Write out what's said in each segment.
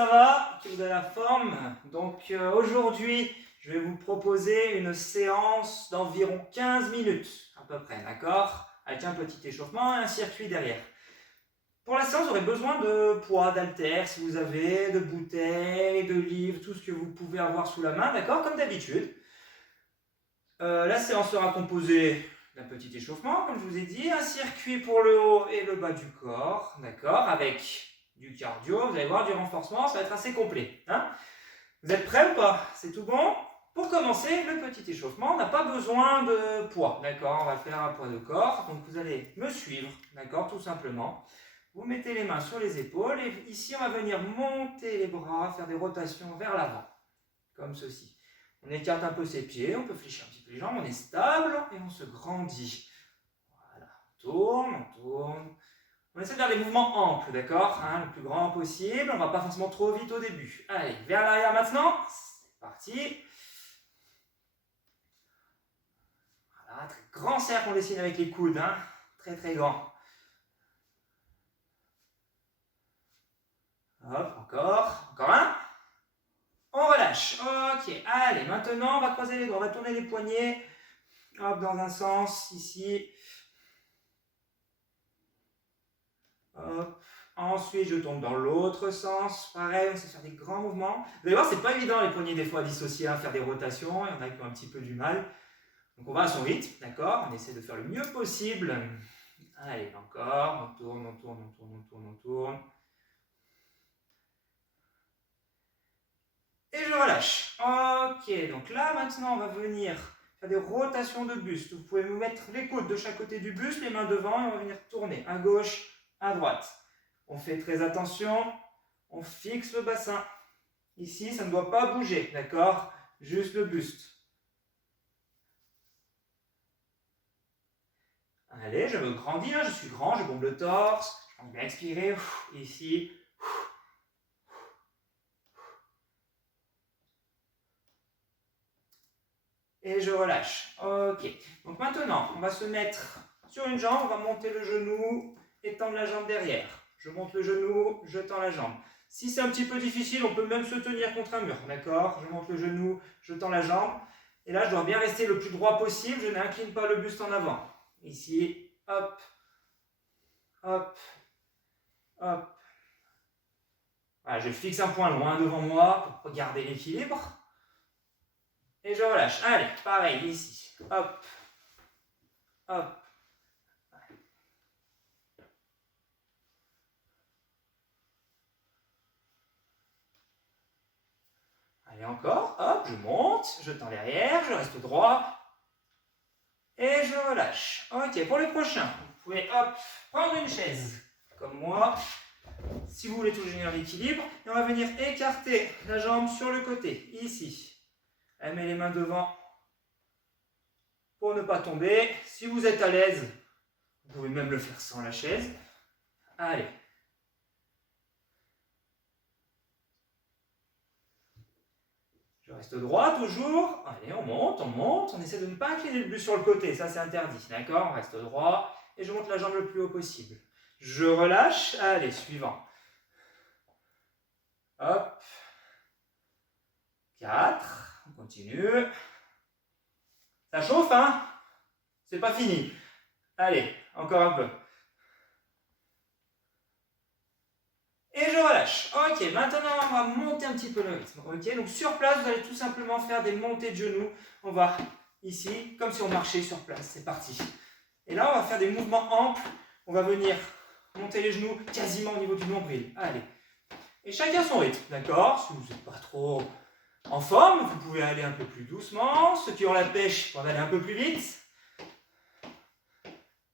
ça va? Que vous avez la forme? Donc aujourd'hui, je vais vous proposer une séance d'environ 15 minutes à peu près, d'accord? Avec un petit échauffement et un circuit derrière. Pour la séance, vous aurez besoin de poids, d'haltères, si vous avez, de bouteilles, de livres, tout ce que vous pouvez avoir sous la main, d'accord? Comme d'habitude. La séance sera composée d'un petit échauffement, comme je vous ai dit, un circuit pour le haut et le bas du corps, d'accord? Avec du cardio, vous allez voir, du renforcement, ça va être assez complet. Hein? Vous êtes prêts ou pas? C'est tout bon? Pour commencer, le petit échauffement, on n'a pas besoin de poids, d'accord? On va faire un poids de corps, donc vous allez me suivre, d'accord? Tout simplement. Vous mettez les mains sur les épaules et ici, on va venir monter les bras, faire des rotations vers l'avant, comme ceci. On écarte un peu ses pieds, on peut fléchir un petit peu les jambes, on est stable et on se grandit. Voilà, on tourne, on tourne. On essaie de faire des mouvements amples, d'accord, hein, le plus grand possible. On ne va pas forcément trop vite au début. Allez, vers l'arrière maintenant. C'est parti. Voilà, très grand cercle, on dessine avec les coudes. Hein, très très grand. Hop, encore un. On relâche. Ok, allez, maintenant on va croiser les doigts, on va tourner les poignets. Hop, dans un sens, ici. Hop. Ensuite, je tourne dans l'autre sens. Pareil, on essaie de faire des grands mouvements. Vous allez voir, c'est pas évident les poignets des fois à dissocier, à faire des rotations. Il y en a qui ont un petit peu du mal. Donc on va à son rythme, d'accord? On essaie de faire le mieux possible. Allez, encore. On tourne, on tourne, on tourne, on tourne, on tourne. Et je relâche. Ok, donc là maintenant, on va venir faire des rotations de buste. Vous pouvez vous mettre les coudes de chaque côté du buste, les mains devant, et on va venir tourner à gauche, à droite. On fait très attention, on fixe le bassin. Ici, ça ne doit pas bouger, d'accord? Juste le buste. Allez, je me grandis, hein, je suis grand, je bombe le torse. Je vais bien expirer, ici. Et je relâche. Ok, donc maintenant, on va se mettre sur une jambe, on va monter le genou, étendre la jambe derrière. Je monte le genou, je tends la jambe. Si c'est un petit peu difficile, on peut même se tenir contre un mur, d'accord? Je monte le genou, je tends la jambe. Et là, je dois bien rester le plus droit possible, je n'incline pas le buste en avant. Ici, hop, hop, hop. Voilà, je fixe un point loin devant moi pour garder l'équilibre. Et je relâche. Allez, pareil, ici. Hop, hop. Allez, encore, hop, je monte, je tends derrière, je reste droit. Et je relâche. Ok, pour le prochain, vous pouvez, hop, prendre une chaise, comme moi, si vous voulez toujours générer l'équilibre. Et on va venir écarter la jambe sur le côté, ici. Elle met les mains devant pour ne pas tomber. Si vous êtes à l'aise, vous pouvez même le faire sans la chaise. Allez. Je reste droit toujours. Allez, on monte, on monte. On essaie de ne pas incliner le buste sur le côté. Ça, c'est interdit. D'accord? On reste droit. Et je monte la jambe le plus haut possible. Je relâche. Allez, suivant. Hop. 4. On continue. Ça chauffe, hein? C'est pas fini. Allez, encore un peu. Et je relâche. Ok, maintenant on va monter un petit peu le rythme. Ok, donc sur place, vous allez tout simplement faire des montées de genoux. On va ici, comme si on marchait sur place. C'est parti. Et là, on va faire des mouvements amples. On va venir monter les genoux quasiment au niveau du nombril. Allez. Et chacun son rythme, d'accord? Si vous n'êtes pas trop en forme, vous pouvez aller un peu plus doucement. Ceux qui ont la pêche peuvent aller un peu plus vite.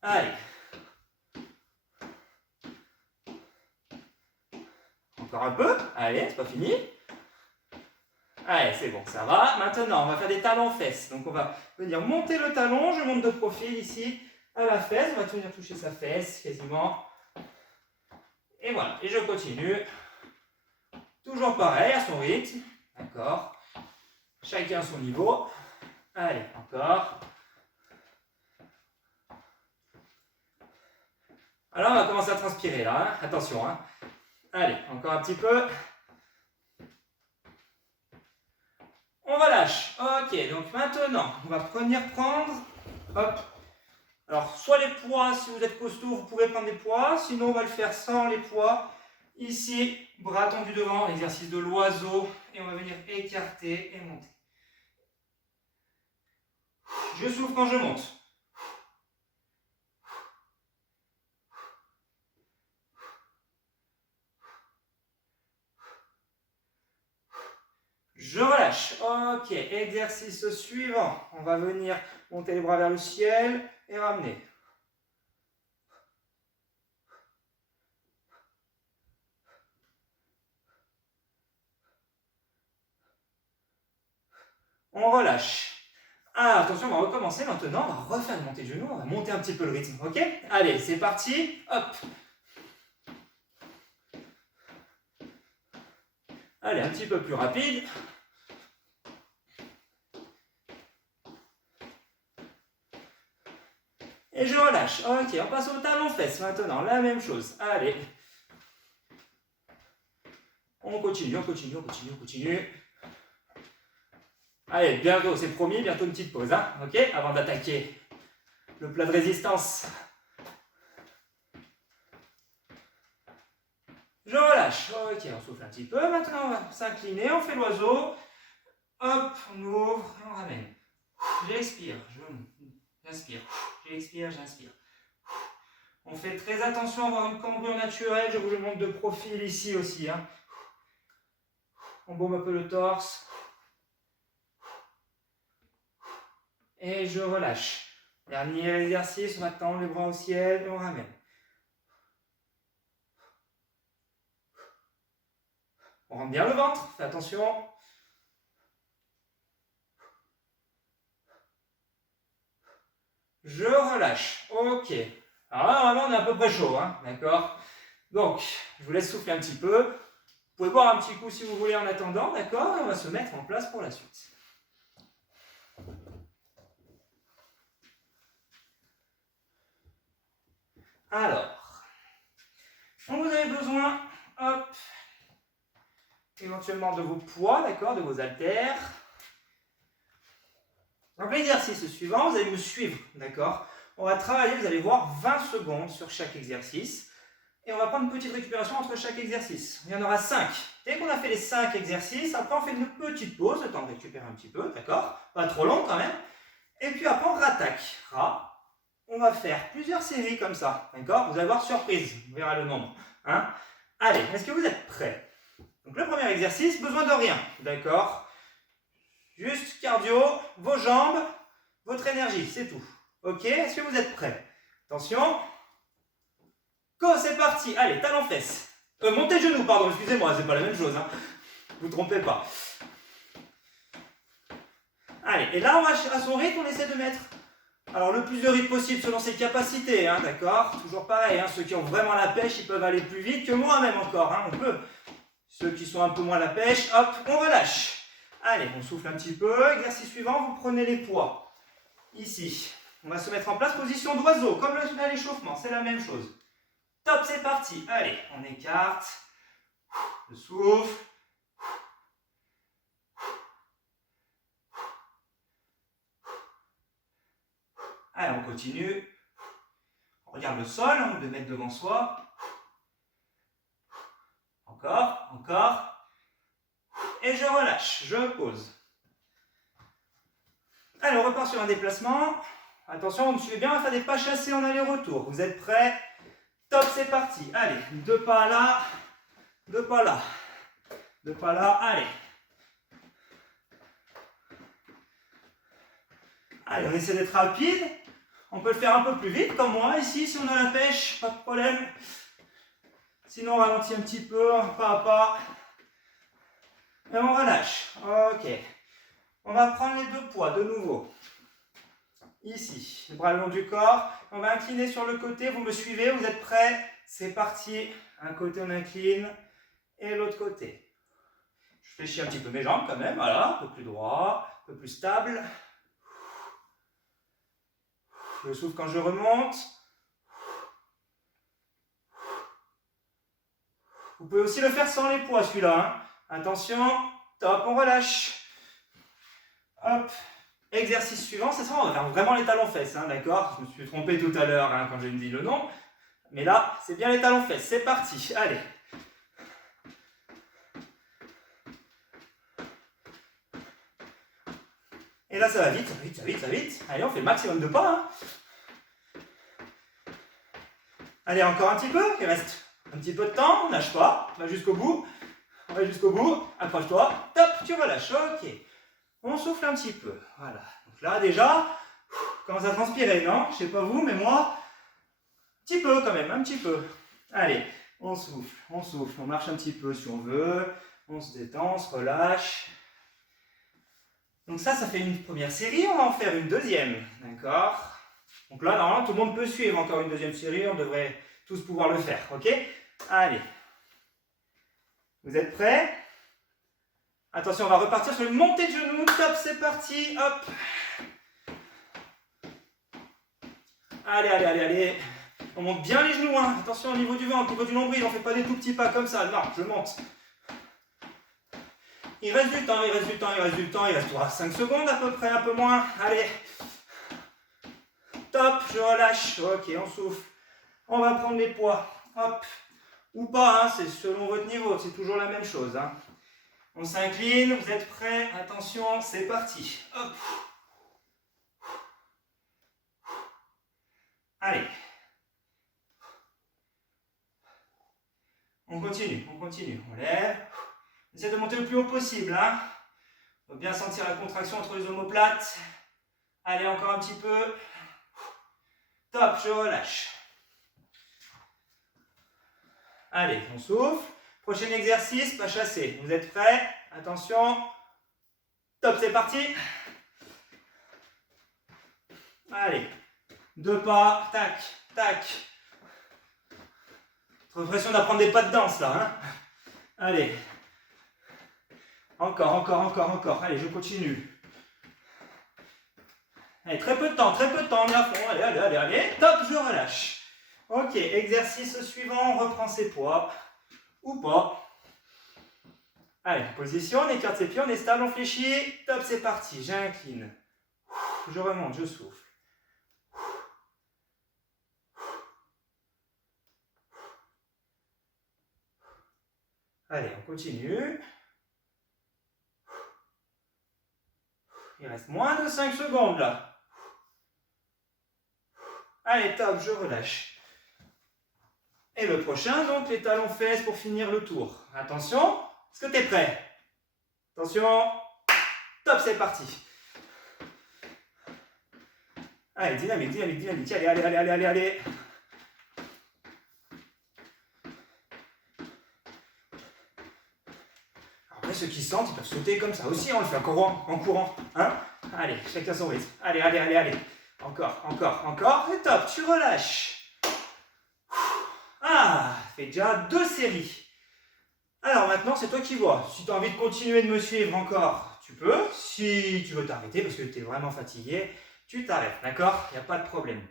Allez. Encore un peu. Allez, c'est pas fini. Allez, c'est bon, ça va. Maintenant, on va faire des talons-fesses. Donc, on va venir monter le talon. Je monte de profil ici à la fesse. On va venir toucher sa fesse quasiment. Et voilà. Et je continue. Toujours pareil, à son rythme. D'accord. Chacun à son niveau. Allez, encore. Alors, on va commencer à transpirer là. Hein. Attention. Hein. Allez, encore un petit peu. relâche. Ok, donc maintenant, on va venir prendre, hop. Alors, soit les poids, si vous êtes costaud, vous pouvez prendre des poids. Sinon, on va le faire sans les poids. Ici, bras tendus devant, exercice de l'oiseau. Et on va venir écarter et monter. Je souffle quand je monte. Je relâche. Ok, exercice suivant. On va venir monter les bras vers le ciel et ramener. On relâche. Ah, attention, on va recommencer maintenant. On va refaire une montée de genoux. On va monter un petit peu le rythme. Ok? Allez, c'est parti. Hop. Allez, un petit peu plus rapide. Et je relâche. Ok, on passe au talon-fesse maintenant. La même chose. Allez. On continue, on continue, on continue, on continue. Allez, bientôt, c'est promis, bientôt une petite pause. Hein, ok? Avant d'attaquer le plat de résistance. Je relâche. Ok, on souffle un petit peu. Maintenant, on va s'incliner. On fait l'oiseau. Hop, on ouvre et on ramène. J'expire. J'inspire. J'expire, j'inspire. On fait très attention à avoir une cambrure naturelle. Je vous le montre de profil ici aussi. Hein. On baume un peu le torse. Et je relâche. Dernier exercice. Maintenant, les bras au ciel et on ramène. On rentre bien le ventre. Fais attention. Je relâche. Ok. Alors là, normalement, on est à peu près chaud. Hein, d'accord? Donc, je vous laisse souffler un petit peu. Vous pouvez boire un petit coup si vous voulez en attendant. D'accord? On va se mettre en place pour la suite. Alors, vous avez besoin, hop, éventuellement de vos poids, d'accord, de vos haltères. Donc l'exercice suivant, vous allez me suivre, d'accord? On va travailler, vous allez voir 20 secondes sur chaque exercice. Et on va prendre une petite récupération entre chaque exercice. Il y en aura 5. Dès qu'on a fait les 5 exercices, après on fait une petite pause, le temps de récupérer un petit peu, d'accord? Pas trop long quand même. Et puis après on rattaquera. On va faire plusieurs séries comme ça, d'accord? Vous allez voir surprise, on verra le nombre. Hein? Allez, est-ce que vous êtes prêts? Donc le premier exercice, besoin de rien, d'accord? Juste cardio, vos jambes, votre énergie, c'est tout. Ok? Est-ce que vous êtes prêts? Attention. Go, c'est parti. Allez, talons fesses. Montez genoux, pardon, excusez-moi, c'est pas la même chose. Hein. Vous ne trompez pas. Allez, et là, on va à son rythme, on essaie de mettre alors le plus de rythme possible selon ses capacités, hein, d'accord? Toujours pareil, hein, ceux qui ont vraiment la pêche, ils peuvent aller plus vite que moi même encore, hein, on peut. Ceux qui sont un peu moins la pêche, hop, on relâche. Allez, on souffle un petit peu. Exercice suivant, vous prenez les poids. Ici, on va se mettre en place, position d'oiseau, comme à l'échauffement, c'est la même chose. Top, c'est parti. Allez, on écarte. Le souffle. Allez, on continue. On regarde le sol, on le mettre devant soi. Encore, encore. Et je relâche, je pose. Allez, on repart sur un déplacement. Attention, vous me suivez bien, on va faire des pas chassés en aller-retour. Vous êtes prêts? Top, c'est parti. Allez, 2 pas là, 2 pas là, 2 pas là, allez. Allez, on essaie d'être rapide. On peut le faire un peu plus vite, comme moi ici, si on a la pêche, pas de problème. Sinon, on ralentit un petit peu, pas à pas. Et on relâche. Ok. On va prendre les 2 poids de nouveau. Ici, les bras le long du corps. On va incliner sur le côté. Vous me suivez, vous êtes prêts? C'est parti. Un côté, on incline. Et l'autre côté. Je fléchis un petit peu mes jambes quand même. Voilà, un peu plus droit, un peu plus stable. Je souffle quand je remonte. Vous pouvez aussi le faire sans les poids celui-là. Hein. Attention, top, on relâche. Hop. Exercice suivant, c'est ça, on va faire vraiment les talons-fesses, hein, d'accord? Je me suis trompé tout à l'heure hein, quand j'ai dit le nom. Mais là, c'est bien les talons-fesses. C'est parti. Allez. Et là, ça va vite, ça va vite, ça va vite, ça va vite. Allez, on fait le maximum de pas. Hein. Allez, encore un petit peu. Il reste un petit peu de temps. On lâche pas. On va jusqu'au bout. On va jusqu'au bout. Accroche-toi. Top, tu relâches. Ok. On souffle un petit peu. Voilà. Donc là, déjà, commence à transpirer, non? Je sais pas vous, mais moi, un petit peu quand même, un petit peu. Allez, on souffle, on marche un petit peu si on veut. On se détend, on se relâche. Donc ça fait une première série. On va en faire une deuxième. D'accord? Donc là, normalement, tout le monde peut suivre encore une deuxième série. On devrait tous pouvoir le faire. Ok? Allez. Vous êtes prêts? Attention, on va repartir sur une montée de genoux. Top, c'est parti. Hop. Allez, allez, allez, allez. On monte bien les genoux. Hein. Attention au niveau du ventre, au niveau du nombril. On ne fait pas des tout petits pas comme ça. Non, je monte. Il reste du temps, il reste du temps, il reste du temps. Il reste 5 secondes à peu près, un peu moins. Allez. Top, je relâche. Ok, on souffle. On va prendre les poids. Hop. Ou pas, hein, c'est selon votre niveau. C'est toujours la même chose. Hein. On s'incline, vous êtes prêts? Attention, c'est parti. Hop. Allez. On continue, on lève. On essaie de monter le plus haut possible. Hein. On va bien sentir la contraction entre les omoplates. Allez, encore un petit peu. Top, je relâche. Allez, on souffle. Prochain exercice, pas chassé. Vous êtes prêts? Attention. Top, c'est parti. Allez. 2 pas. Tac, tac. J'ai l'impression d'apprendre des pas de danse là. Hein. Allez. Encore, encore, encore, encore. Allez, je continue. Allez, très peu de temps, on est à fond. Allez, allez, allez, allez. Top, je relâche. Ok, exercice suivant, on reprend ses poids. Ou pas. Allez, position, on écarte ses pieds, on est stable, on fléchit. Top, c'est parti, j'incline. Je remonte, je souffle. Allez, on continue. Il reste moins de 5 secondes là. Allez, top, je relâche. Et le prochain, donc les talons-fesses pour finir le tour. Attention, est-ce que tu es prêt? Attention, top, c'est parti. Allez, dynamique, dynamique, dynamique. Allez, allez, allez, allez, allez, allez. Après, ceux qui sentent, ils peuvent sauter comme ça aussi. On le fait en courant. Hein? Allez, chacun son rythme. Allez, allez, allez, allez. Encore, encore, encore. Et top, tu relâches. Ah, fait déjà 2 séries. Alors maintenant, c'est toi qui vois. Si tu as envie de continuer de me suivre encore, tu peux. Si tu veux t'arrêter parce que tu es vraiment fatigué, tu t'arrêtes, d'accord? Il n'y a pas de problème.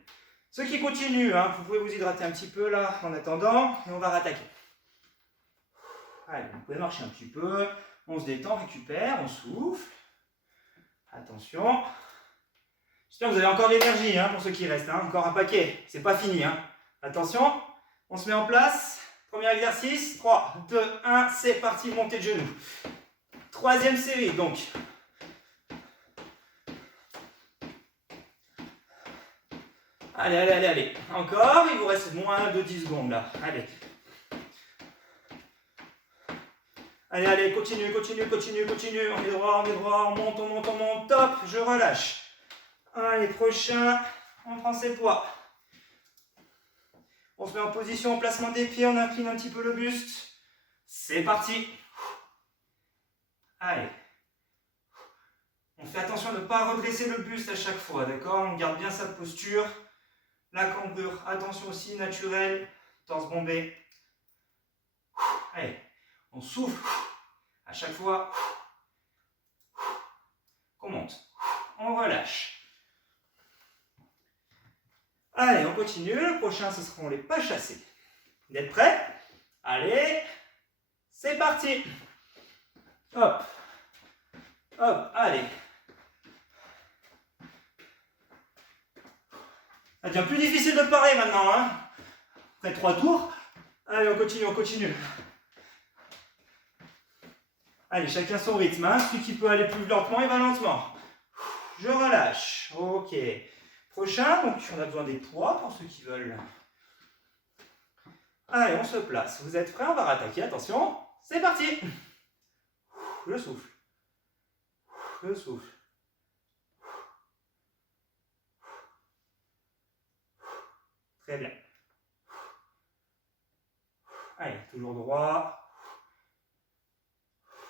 Ceux qui continuent, hein, vous pouvez vous hydrater un petit peu là en attendant et on va rattaquer. Allez, vous pouvez marcher un petit peu. On se détend, récupère, on souffle. Attention. J'espère que vous avez encore de l'énergie hein, pour ceux qui restent. Hein. Encore un paquet. C'est pas fini. Hein. Attention. On se met en place. Premier exercice. 3, 2, 1. C'est parti. Montée de genoux. 3e série. Donc. Allez, allez, allez, allez. Encore. Il vous reste moins de 10 secondes là. Allez. Allez, allez, continue, continue, continue, continue. On est droit, on monte, on monte, on monte. Top, je relâche. Allez, prochain. On prend ses poids. On se met en position, placement des pieds. On incline un petit peu le buste. C'est parti. Allez. On fait attention à ne pas redresser le buste à chaque fois, d'accord? On garde bien sa posture. La cambrure, attention aussi, naturelle. Torse bombé. Allez. On souffle à chaque fois qu'on monte. On relâche. Allez, on continue. Le prochain, ce seront les pas chassés. Vous êtes prêts? Allez, c'est parti. Hop, hop, allez. Ça devient plus difficile de parler maintenant, hein. Après 3 tours. Allez, on continue, on continue. Allez, chacun son rythme, hein. Celui qui peut aller plus lentement, il va lentement. Je relâche. Ok. Prochain, donc on a besoin des poids pour ceux qui veulent. Allez, on se place. Vous êtes prêts? On va rattaquer. Attention, c'est parti. Je souffle. Je souffle. Très bien. Allez, toujours droit.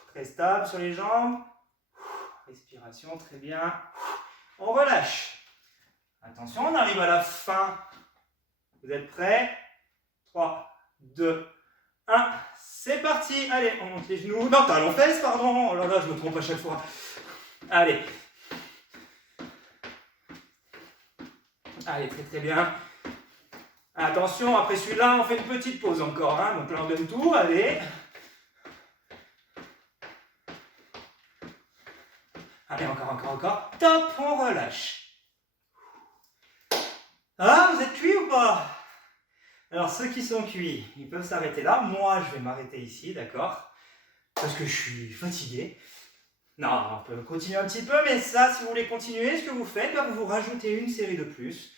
Très stable sur les jambes. Respiration, très bien. On relâche. Attention, on arrive à la fin. Vous êtes prêts? 3, 2, 1. C'est parti. Allez, on monte les genoux. Non, talons fesses, pardon. Oh là là, je me trompe à chaque fois. Allez. Allez, très très bien. Attention, après celui-là, on fait une petite pause encore. Hein. Donc là, on donne tout. Allez. Allez, encore. Top, on relâche. Ah, vous êtes cuits ou pas? Alors, ceux qui sont cuits, ils peuvent s'arrêter là. Moi, je vais m'arrêter ici, d'accord? Parce que je suis fatigué. Non, on peut continuer un petit peu, mais ça, si vous voulez continuer, ce que vous faites, bah, vous vous rajoutez une série de plus.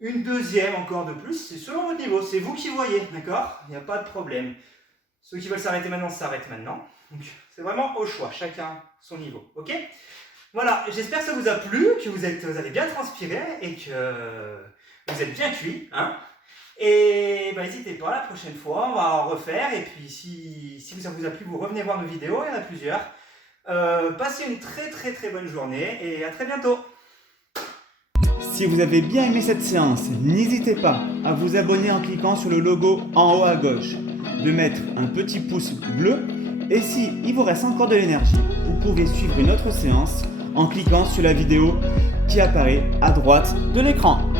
Une deuxième encore de plus, c'est selon votre niveau. C'est vous qui voyez, d'accord? Il n'y a pas de problème. Ceux qui veulent s'arrêter maintenant, s'arrêtent maintenant. Donc, c'est vraiment au choix, chacun son niveau, ok? Voilà, j'espère que ça vous a plu, que vous avez bien transpiré et que vous êtes bien cuit, hein? Et bah, n'hésitez pas, la prochaine fois, on va en refaire. Et puis, si ça vous a plu, vous revenez voir nos vidéos, il y en a plusieurs. Passez une très bonne journée et à très bientôt. Si vous avez bien aimé cette séance, n'hésitez pas à vous abonner en cliquant sur le logo en haut à gauche, de mettre un petit pouce bleu et si il vous reste encore de l'énergie, vous pouvez suivre une autre séance en cliquant sur la vidéo qui apparaît à droite de l'écran.